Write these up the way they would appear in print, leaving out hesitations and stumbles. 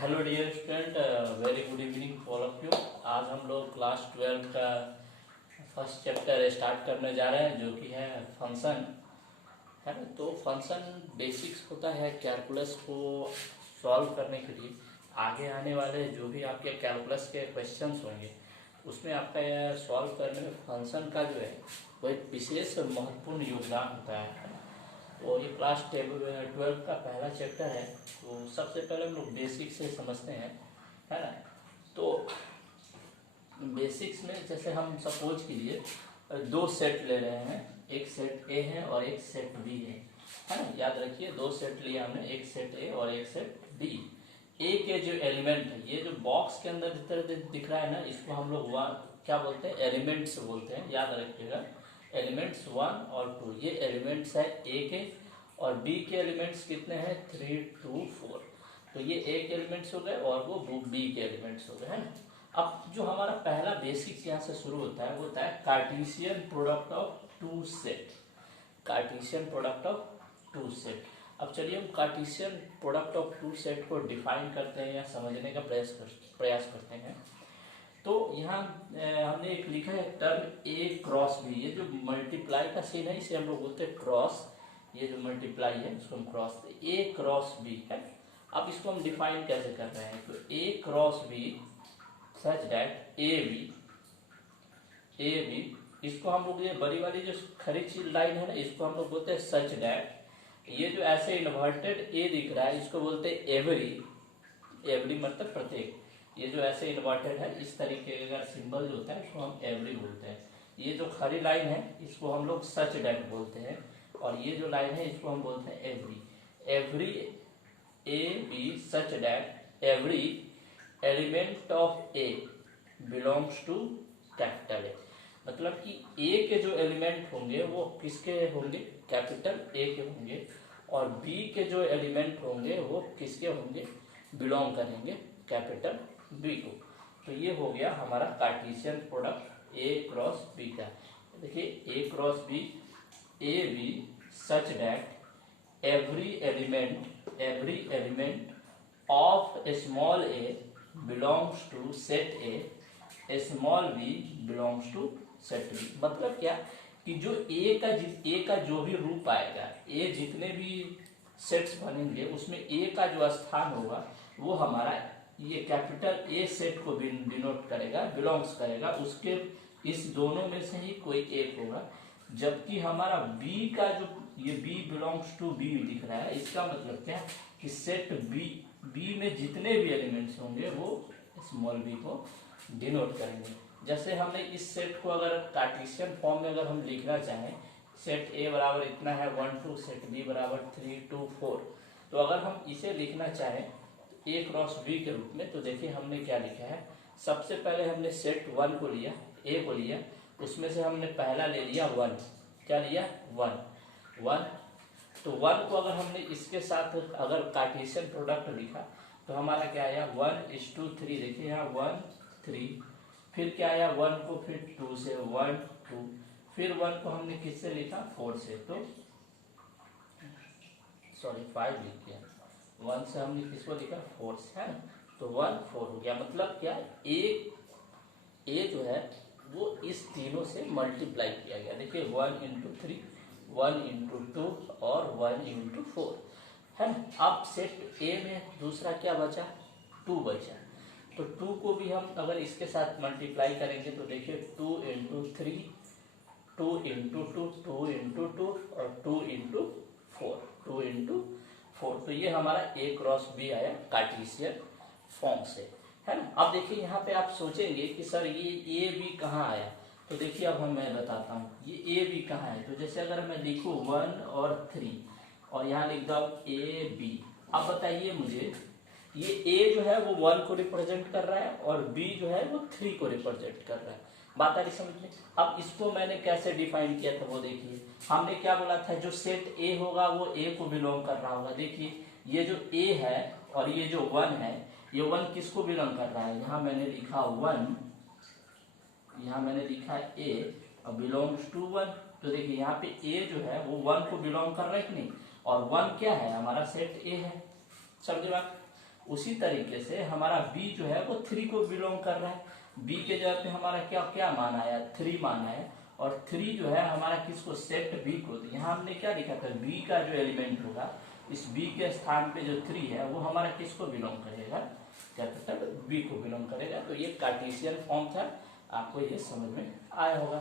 Hello dear student, very good evening for of you. आज हम लोग क्लास 12 का फर्स्ट चैप्टर स्टार्ट करने जा रहे हैं, जो कि है फंक्शन, है ना। तो फंक्शन बेसिक्स होता है कैलकुलस को सॉल्व करने के लिए। आगे आने वाले जो भी आपके कैलकुलस के क्वेश्चंस होंगे उसमें आपका यह सॉल्व करने में फंक्शन का जो है वो एक विशेष महत्वपूर्ण योगदान होता है ना। और ये क्लास 12 का पहला चैप्टर है, तो सबसे पहले हम लोग बेसिक्स से समझते हैं, है ना। तो बेसिक्स में जैसे हम सपोज कीजिए दो सेट ले रहे हैं, एक सेट ए है और एक सेट बी है ना। याद रखिए दो सेट लिया हमने, एक सेट ए और एक सेट बी। ए के जो एलिमेंट है, ये जो बॉक्स के अंदर जिस तरह दिख रहा है ना, इसको हम लोग क्या बोलते हैं, एलिमेंट्स बोलते हैं। याद रखिएगा एलिमेंट्स 1 और 2, ये एलिमेंट्स है ए के, और बी के एलिमेंट्स कितने हैं 3, 2, 4। तो ये ए के एलिमेंट्स हो गए और वो बी के एलिमेंट्स हो गए, है ना। अब जो हमारा पहला बेसिक्स यहाँ से शुरू होता है वो होता है Cartesian product of two set. Cartesian product of two set. अब चलिए हम Cartesian product of two set को डिफाइन करते हैं या समझने का प्रयास करते हैं। तो यहाँ हमने एक लिखा है टर्म ए क्रॉस बी। ये जो मल्टीप्लाई का सीन है इसे हम लोग बोलते हैं क्रॉस। ये जो मल्टीप्लाई है उसको हम क्रॉस, ए क्रॉस बी है। अब इसको हम डिफाइन कैसे कर रहे हैं, तो A cross B such that A B, इसको हम लोग ये बड़ी वाली जो खड़ी चीज लाइन है ना, इसको हम लोग बोलते हैं सच दैट। ये जो ऐसे इन्वर्टेड ए दिख रहा है इसको बोलते हैं एवरी मतलब प्रत्येक। ये जो ऐसे इन्वर्टेड है इस तरीके का सिंबल जो होता है इसको हम एवरी बोलते हैं। ये जो खड़ी लाइन है इसको हम लोग सच दैट बोलते हैं, और ये जो लाइन है इसको हम बोलते हैं every A B such that every element of A belongs to capital A. मतलब कि ए के जो एलिमेंट होंगे वो किसके होंगे, कैपिटल ए के होंगे, और बी के जो एलिमेंट होंगे वो किसके होंगे, बिलोंग करेंगे कैपिटल बी को। तो ये हो गया हमारा Cartesian product A cross B का। देखिए A cross B, A B such that every element of A small a belongs to set A small b belongs to set B. मतलब क्या कि जो ए का जो भी रूप आएगा, ए जितने भी सेट्स बनेंगे उसमें ए का जो स्थान होगा वो हमारा ये कैपिटल ए सेट को डिनोट करेगा, बिलोंग्स करेगा, उसके इस दोनों में से ही कोई एक होगा। जबकि हमारा बी का जो ये बी बिलोंग्स टू बी दिख रहा है, इसका मतलब क्या कि सेट बी में जितने भी एलिमेंट्स होंगे वो स्मॉल बी को डिनोट करेंगे। जैसे हमने इस सेट को अगर कार्टेशियन फॉर्म में अगर हम लिखना चाहें, सेट ए बराबर इतना है 1 2, सेट बी बराबर 3 2 4, तो अगर हम इसे लिखना चाहें ए क्रॉस बी के रूप में, तो देखिए हमने क्या लिखा है। सबसे पहले हमने सेट 1 को लिया, ए को लिया, उसमें से हमने पहला ले लिया 1। क्या लिया 1। तो 1 को अगर हमने इसके साथ अगर कार्टेशियन प्रोडक्ट लिखा तो हमारा क्या आया 1:3। देखिए यहाँ 1 3, फिर क्या आया 1 को फिर 2 से 1 2, फिर 1 को हमने किससे लिखा 4 से, तो सॉरी 5 लिख दिया। 1 से हमने किसको लिखा 4 से, है ना। तो 1 4 हो गया। मतलब क्या ए जो है वो इस तीनों से मल्टीप्लाई किया गया। देखिए 1 × 3, 1 × 2 और 1 × 4, है ना। अब सेट ए में दूसरा क्या बचा 2 बचा, तो 2 को भी हम अगर इसके साथ मल्टीप्लाई करेंगे तो देखिए 2 × 3, 2 × 2, 2 × 2 और 2 × 4, 2 × 4। तो ये हमारा ए क्रॉस बी आया कार्टेशियन फॉर्म से, है ना। अब देखिए यहाँ पे आप सोचेंगे कि सर ये ए बी कहाँ आया, तो देखिए अब मैं बताता हूँ ये ए बी कहाँ है। तो जैसे अगर मैं लिखूँ 1 और 3 और यहाँ लिख दो ए बी, अब बताइए मुझे ये ए जो है वो 1 को रिप्रेजेंट कर रहा है और बी जो है वो 3 को रिप्रेजेंट कर रहा है। बात आ रही समझ में। अब इसको मैंने कैसे डिफाइन किया था वो देखिए, हमने क्या बोला था जो सेट ए होगा वो ए को बिलोंग कर रहा होगा। देखिए ये जो ए है और ये जो 1 है, ये 1 किसको बिलोंग कर रहा है, यहाँ मैंने लिखा 1, यहाँ मैंने लिखा ए और बिलोंग्स टू 1। तो देखिए यहाँ पे ए जो है वो 1 को बिलोंग कर रहा है कि नहीं, और 1 क्या है हमारा सेट ए है। समझे बात। उसी तरीके से हमारा बी जो है वो 3 को बिलोंग कर रहा है। बी के जगह पे हमारा क्या क्या मान आया, 3 मान आया, और 3 जो है हमारा किसको, सेट बी को। तो यहाँ हमने क्या लिखा था, बी का जो एलिमेंट होगा इस बी के स्थान पे जो 3 है वो हमारा किसको बिलोंग करेगा, कैपिटल बी को बिलोंग करेगा। तो ये कार्टेशियन फॉर्म था, आपको ये समझ में आया होगा।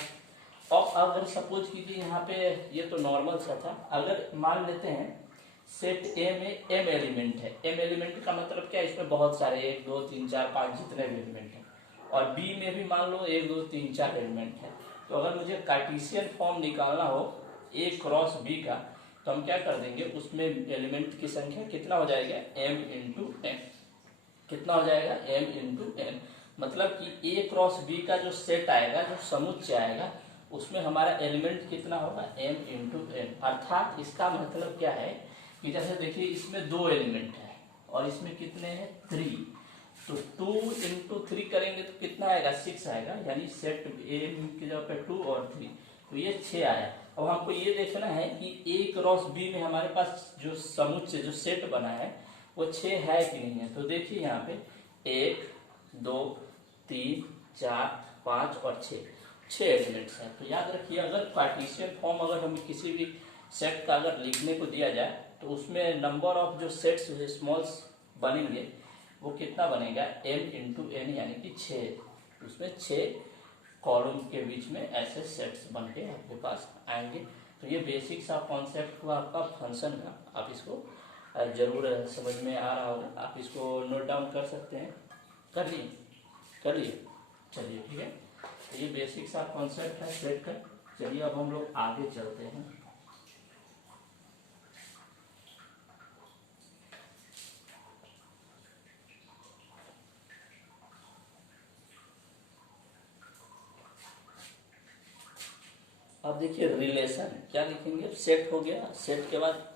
और अगर सपोज कीजिए यहाँ पे ये तो नॉर्मल सा था, अगर मान लेते हैं सेट ए में m एलिमेंट है, m एलिमेंट का मतलब क्या है, इसमें बहुत सारे 1 2 3 4 5 जितने भी एलिमेंट है, और b में भी मान लो 1 2 3 4 एलिमेंट है। तो अगर मुझे कार्टेशियन फॉर्म निकालना हो a क्रॉस b का, तो हम क्या कर देंगे, उसमें एलिमेंट की संख्या कितना हो जाएगा, m इंटू n। कितना हो जाएगा, m इंटू n। मतलब कि a क्रॉस b का जो सेट आएगा, जो समुच्चय आएगा, उसमें हमारा एलिमेंट कितना होगा, m इंटू n। अर्थात इसका मतलब क्या है कि जैसे देखिए इसमें 2 एलिमेंट है और इसमें कितने हैं, 3। तो 2 इंटू 3 करेंगे तो कितना आएगा, 6 आएगा। यानी सेट ए की जगह पे 2 और 3, तो ये 6 आया। अब हमको ये देखना है कि ए क्रॉस बी में हमारे पास जो समुच्चय जो सेट बना है वो 6 है कि नहीं है। तो देखिए यहाँ पे 1 2 3 4 5 और 6 एलिमेंट्स हैं। तो याद रखिए, अगर कार्टेशियन फॉर्म अगर हमें किसी भी सेट का अगर लिखने को दिया जाए तो उसमें नंबर ऑफ जो सेट्स स्मॉल्स बनेंगे वो कितना बनेगा, m इंटू n, यानी कि 6। उसमें 6 कॉलम के बीच में ऐसे सेट्स बन के आपके पास आएंगे। तो ये बेसिक सा कॉन्सेप्ट हुआ आपका फंक्शन का, आप इसको जरूर समझ में आ रहा होगा। आप इसको नोट डाउन कर सकते हैं, कर लिए, चलिए ठीक है। तो ये बेसिक सा कॉन्सेप्ट है सेट का। चलिए अब हम लोग आगे चलते हैं। अब देखिए रिलेशन क्या लिखेंगे, सेट हो गया। सेट के बाद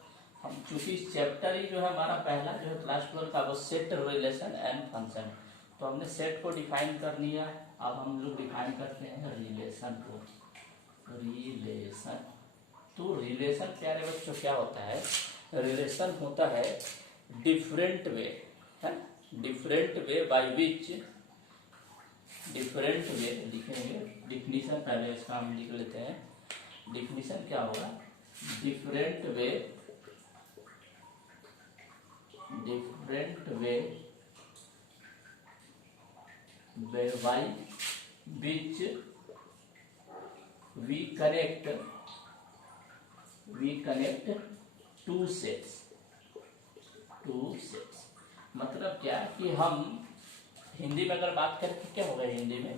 हम चूंकि चैप्टर ही जो है हमारा पहला जो है क्लास 12 का वो सेट रिलेशन एंड फंक्शन, तो हमने सेट को डिफाइन कर लिया। अब हम लोग डिफाइन करते हैं रिलेशन को। रिलेशन, तो रिलेशन प्यारे बच्चों क्या होता है, रिलेशन होता है डिफरेंट वे, है different way by which, different way लिखेंगे। डिफिनीशन पहले इसका हम लिख लेते हैं। डिफिनीशन क्या होगा, different way by which we connect two sets. मतलब क्या कि हम हिंदी में अगर बात करें तो क्या होगा हिंदी में,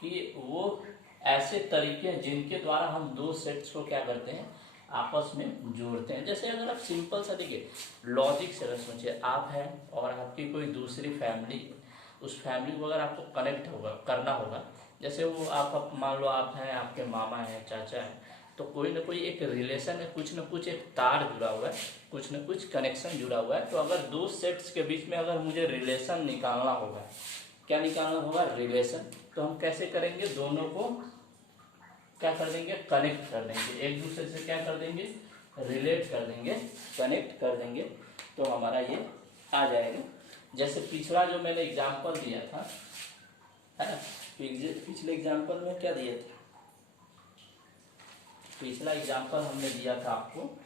कि वो ऐसे तरीके हैं जिनके द्वारा हम 2 सेट्स को क्या करते हैं, आपस में जोड़ते हैं। जैसे अगर आप सिंपल सा देखिए, लॉजिक से अगर सोचिए, आप हैं और आपकी कोई दूसरी फैमिली, उस फैमिली को अगर आपको कनेक्ट करना होगा, जैसे वो आप मान लो आप हैं, आपके मामा हैं, चाचा हैं, तो कोई ना कोई एक रिलेशन है, कुछ ना कुछ एक तार जुड़ा हुआ है, कुछ ना कुछ कनेक्शन जुड़ा हुआ है। तो अगर 2 सेट्स के बीच में अगर मुझे रिलेशन निकालना होगा, क्या निकालना होगा, रिलेशन, तो हम कैसे करेंगे, दोनों को क्या कर देंगे, कनेक्ट कर देंगे, एक दूसरे से क्या कर देंगे, रिलेट कर देंगे, कनेक्ट कर देंगे, तो हमारा ये आ जाएगा। जैसे पिछला जो मैंने एग्जाम्पल दिया था, है ना, पिछले एग्जाम्पल में क्या दिया था, पिछला एग्जाम्पल हमने दिया था, आपको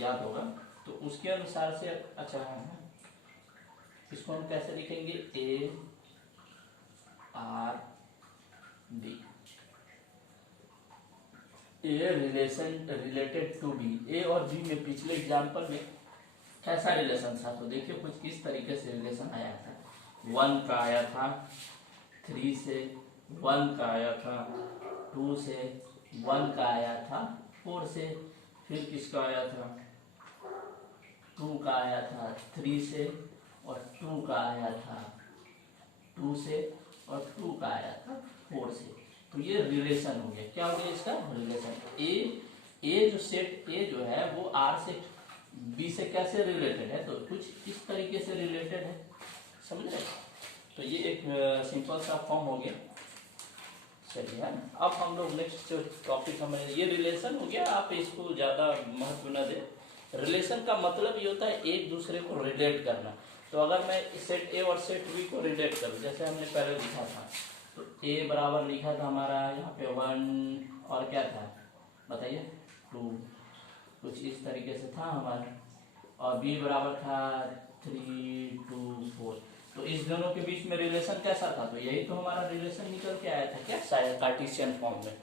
याद होगा। तो उसके अनुसार से अच्छा है, इसको हम कैसे लिखेंगे, A R D, A relation related to B. A और बी में पिछले एग्जाम्पल में कैसा रिलेशन था, तो देखिए कुछ किस तरीके से रिलेशन आया था। 1 का आया था, 3 से 1 का आया था, 2 से 1 का आया था, 4 से, फिर किसका आया था, 2 का आया था, 3 से, और 2 का आया था, 2 से, और 2 का आया था, 4 से। तो ये रिलेशन हो गया, क्या हो गया इसका, रिलेशन। ए जो सेट ए जो है वो आर से बी से कैसे रिलेटेड है, तो कुछ इस तरीके से रिलेटेड है, समझ रहे। तो ये एक सिंपल सा फॉर्म हो गया। चलिए है ना, अब हम लोग नेक्स्ट जो टॉपिक हमें, ये रिलेशन हो गया, आप इसको ज़्यादा महत्व न दें। रिलेशन का मतलब ये होता है एक दूसरे को रिलेट करना। तो अगर मैं सेट ए और सेट बी को रिलेट करूँ, जैसे हमने पहले लिखा था, तो ए बराबर लिखा था हमारा यहाँ पे 1 और क्या था बताइए 2, कुछ इस तरीके से था हमारा, और बी बराबर था 3 2 4। तो इस दोनों के बीच में रिलेशन कैसा था, तो यही तो हमारा रिलेशन निकल के आया था क्या, शायद कार्टेशियन फॉर्म में।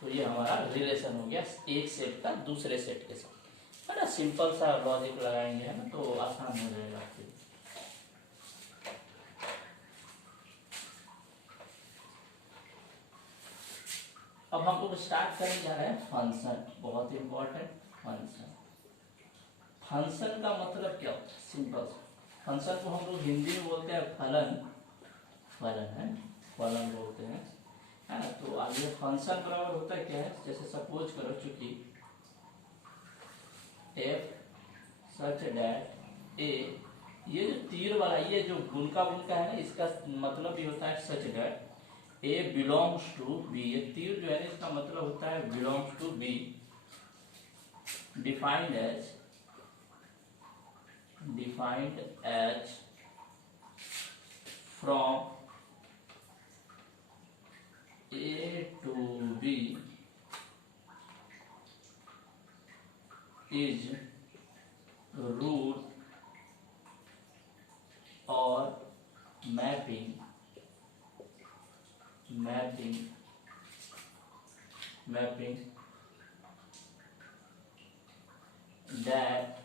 तो ये हमारा रिलेशन हो गया एक सेट का दूसरे सेट के साथ, है ना। सिंपल सा लॉजिक लगाएंगे, है ना, तो आसान हो जाएगा फिर। अब हम लोग स्टार्ट करने जा रहे हैं फंक्शन, बहुत इंपॉर्टेंट फंक्शन। फंक्शन का मतलब क्या होता है, सिंपल। फंक्शन को हम लोग हिंदी में बोलते हैं फलन, फलन है, फलन बोलते हैं, है ना। तो आगे फंक्शन बराबर होता है क्या है, जैसे सपोज करो चूंकि एफ सच डैट ए, ये जो तीर वाला, ये जो गुणका गुणका है ना, इसका मतलब भी होता है such that A belongs to B. ये तीर जो है ना, इसका मतलब होता है belongs to B, defined as from A to B is root और mapping that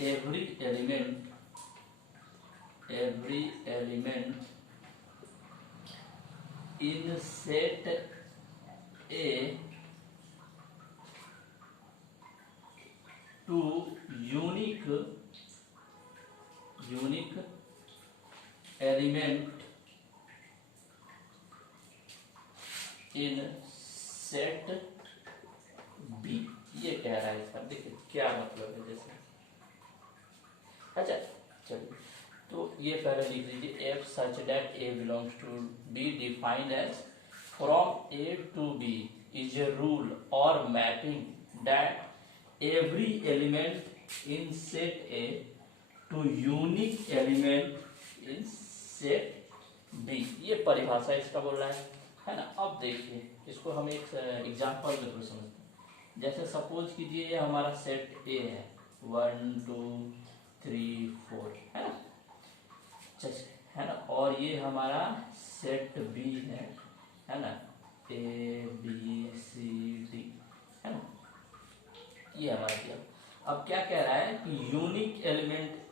every element in set A to unique element in set B। ये कह रहा है इसका, देखिए क्या मतलब है। जैसे अच्छा चलिए, तो ये पहले लिख लीजिए, F such that A belongs to B defined as from A to B is a rule और mapping that every element in set A to unique element in set B. ये परिभाषा इसका बोल रहा है ना। अब देखिए इसको हम एक एग्जांपल के थ्रू समझते हैं। जैसे सपोज कीजिए ये हमारा सेट ए है, 1 2 3 4, है ना, है ना, और ये हमारा सेट बी है ना, ए बी सी डी, है ना, ये हमारा दिया। अब क्या कह रहा है कि यूनिक एलिमेंट,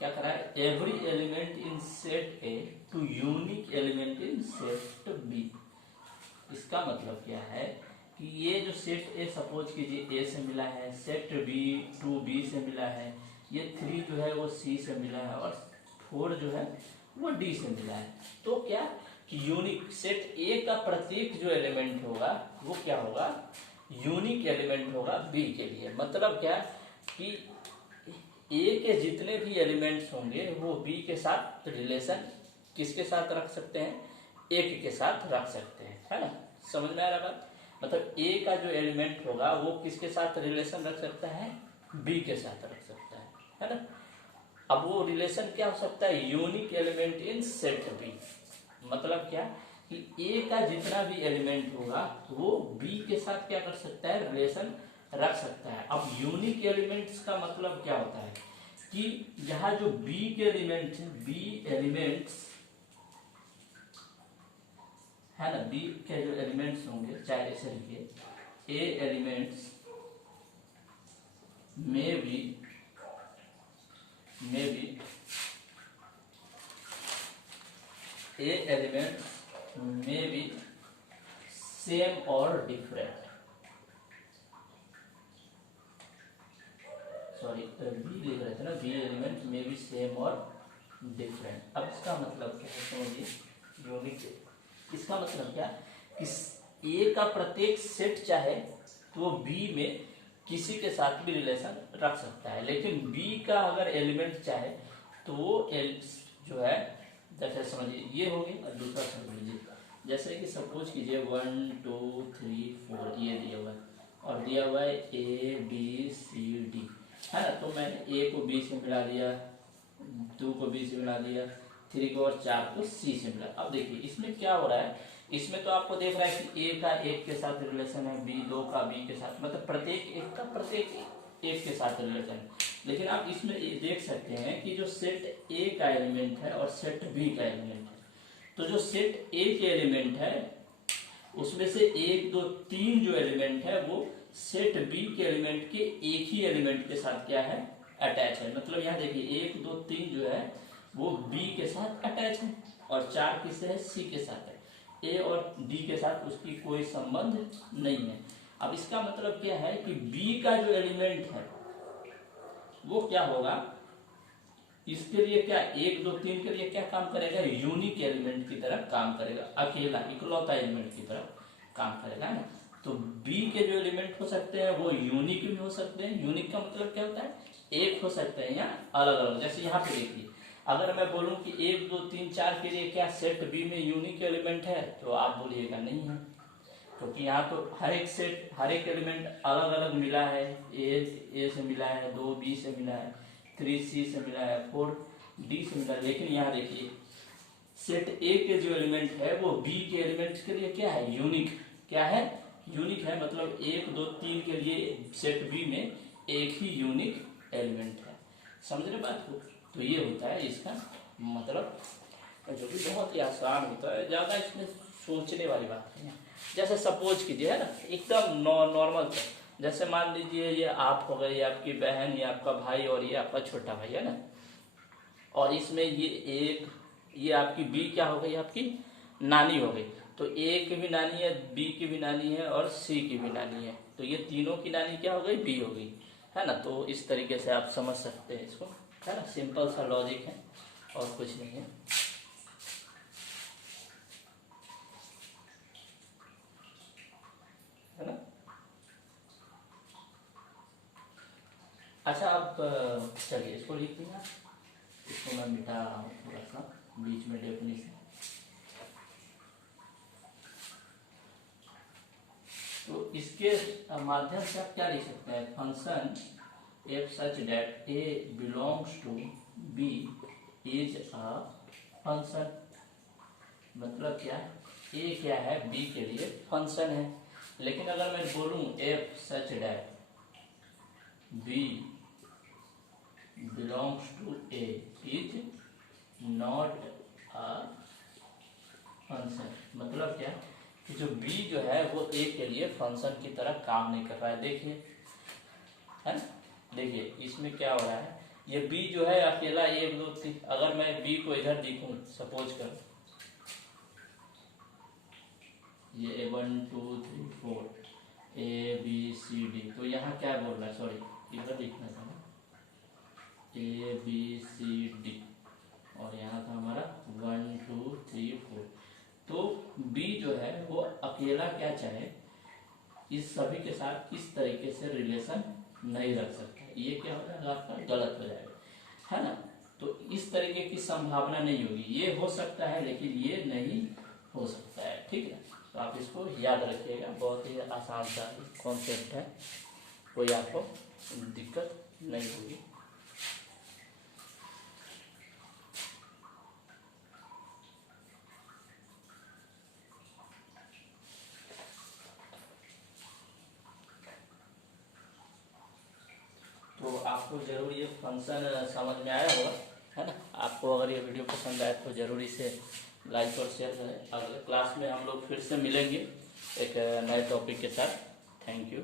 क्या कह रहा है, every element in set A to unique element in set B. इसका मतलब क्या है कि ये जो सेट ए सपोज कीजिए ए से मिला है, सेट बी 2b से मिला है, ये 3 जो है वो सी से मिला है, और 4 जो है वो डी से मिला है। तो क्या कि यूनिक सेट ए का प्रत्येक जो एलिमेंट होगा वो क्या होगा, यूनिक एलिमेंट होगा बी के लिए। मतलब क्या कि ए के जितने भी एलिमेंट्स होंगे वो बी के साथ रिलेशन किसके साथ रख सकते हैं, एक के साथ रख सकते हैं, है ना। समझ में आ रहा बात, मतलब ए का जो एलिमेंट होगा वो किसके साथ रिलेशन रख सकता है, बी के साथ रख सकता है ना। अब वो रिलेशन क्या हो सकता है, unique element in set B. मतलब क्या कि ए का जितना भी एलिमेंट होगा वो बी के साथ क्या कर सकता है, रिलेशन रख सकता है। अब यूनिक एलिमेंट्स का मतलब क्या होता है कि यहाँ जो बी के एलिमेंट, बी एलिमेंट्स है ना, बी के जो एलिमेंट्स होंगे, चाहे ऐसे लिखिए, ए एलिमेंट्स में भी ए एलिमेंट्स में भी सेम और डिफरेंट, सॉरी बी लिख रहे थे ना, बी एलिमेंट में भी सेम और डिफरेंट। अब इसका मतलब क्या है समझिए, यूनिक, इसका मतलब क्या कि ए का प्रत्येक सेट चाहे तो बी में किसी के साथ भी रिलेशन रख सकता है, लेकिन बी का अगर एलिमेंट चाहे तो वो जो है, जैसे समझिए ये हो गई, और दूसरा समझ लीजिए, जैसे कि सपोज कीजिए 1 2 3 4 ये दिया हुआ है, और दिया हुआ है ए बी सी डी, है ना। तो मैंने ए को बी से मिला दिया, 2 को बी से मिला दिया, 3 को और 4 को सी से मिला। अब देखिए इसमें क्या हो रहा है, इसमें तो आपको देख रहा है कि ए का एक के साथ रिलेशन है, बी 2 का बी के साथ, मतलब प्रत्येक एक का प्रत्येक एक के साथ रिलेशन है। लेकिन आप इसमें ये देख सकते हैं कि जो सेट ए का एलिमेंट है और सेट बी का एलिमेंट है, तो जो सेट ए के एलिमेंट है उसमें से 1 2 3 जो एलिमेंट है वो सेट बी के एलिमेंट के एक ही एलिमेंट के साथ क्या है, अटैच है। मतलब यहाँ देखिए 1 2 3 जो है वो बी के साथ अटैच है और 4 किससे है, सी के साथ है। ए और डी के साथ उसकी कोई संबंध नहीं है। अब इसका मतलब क्या है कि बी का जो एलिमेंट है वो क्या होगा, इसके लिए क्या 1 2 3 के लिए क्या काम करेगा, यूनिक एलिमेंट की तरह काम करेगा, अकेला इकलौता एलिमेंट की तरह काम करेगा ना। तो बी के जो एलिमेंट हो सकते हैं वो यूनिक भी हो सकते हैं। यूनिक का मतलब क्या होता है, एक हो सकते हैं या अलग अलग। जैसे यहाँ पे देखिए अगर मैं बोलूं कि 1 2 3 4 के लिए क्या सेट बी में यूनिक एलिमेंट है, तो आप बोलिएगा नहीं है, क्योंकि यहाँ तो हर एक सेट हर एक एलिमेंट अलग अलग मिला है। ए से मिला है, 2 बी से मिला है, 3 सी से मिला है, 4 डी से मिला है। लेकिन यहाँ देखिए सेट ए के जो एलिमेंट है वो बी के एलिमेंट के लिए क्या है, यूनिक। क्या है, यूनिक है। मतलब 1 2 3 के लिए सेट बी में एक ही यूनिक एलिमेंट है। समझ रहे बात को। तो ये होता है इसका मतलब, जो कि बहुत ही आसान होता है, ज्यादा इसमें सोचने वाली बात नहीं है। जैसे सपोज कीजिए है ना, एकदम नॉर्मल था। जैसे मान लीजिए ये आप हो गए, ये आपकी बहन, ये आपका भाई और ये आपका छोटा भाई है ना, और इसमें ये आपकी बी क्या हो गई, आपकी नानी हो गई। तो ए की भी नानी है, बी की भी नानी है और सी की भी नानी है। तो ये तीनों की नानी क्या हो गई, बी हो गई है ना। तो इस तरीके से आप समझ सकते हैं इसको, है ना। सिंपल सा लॉजिक है और कुछ नहीं है। है ना। अच्छा अब चलिए इसको लिख दिया, इसको मैं मिटा रहा हूँ थोड़ा सा बीच में डेफिनेशन। तो इसके माध्यम से आप क्या लिख सकते हैं, function F such that A belongs to B is a function. मतलब क्या, ए क्या है, बी के लिए फंक्शन है। लेकिन अगर मैं बोलूं F such that B belongs to A is not a function, मतलब क्या कि जो बी जो है वो ए के लिए फंक्शन की तरह काम नहीं कर रहा है। देखिए है ना, देखिए इसमें क्या हो रहा है, ये बी जो है अकेला 1 2 3, अगर मैं बी को इधर लिखूं सपोज कर, ये 1 2 3 4 ए बी सी डी, तो यहाँ क्या बोल रहा है, सॉरी इधर लिखना था ना, ए बी सी डी, और यहाँ था हमारा 1 2 3 4। तो बी जो है वो अकेला क्या चाहे, इस सभी के साथ इस तरीके से रिलेशन नहीं रख सकता। ये क्या हो जाएगा, आपका गलत हो जाएगा, है ना। तो इस तरीके की संभावना नहीं होगी। ये हो सकता है लेकिन ये नहीं हो सकता है, ठीक है। तो आप इसको याद रखिएगा, बहुत ही आसान सा कॉन्सेप्ट है, कोई आपको दिक्कत नहीं होगी। तो आपको जरूर ये फंक्शन समझ में आया होगा, है ना। आपको अगर ये वीडियो पसंद आए तो जरूर इसे लाइक और शेयर करें। अगले क्लास में हम लोग फिर से मिलेंगे एक नए टॉपिक के साथ। Thank you.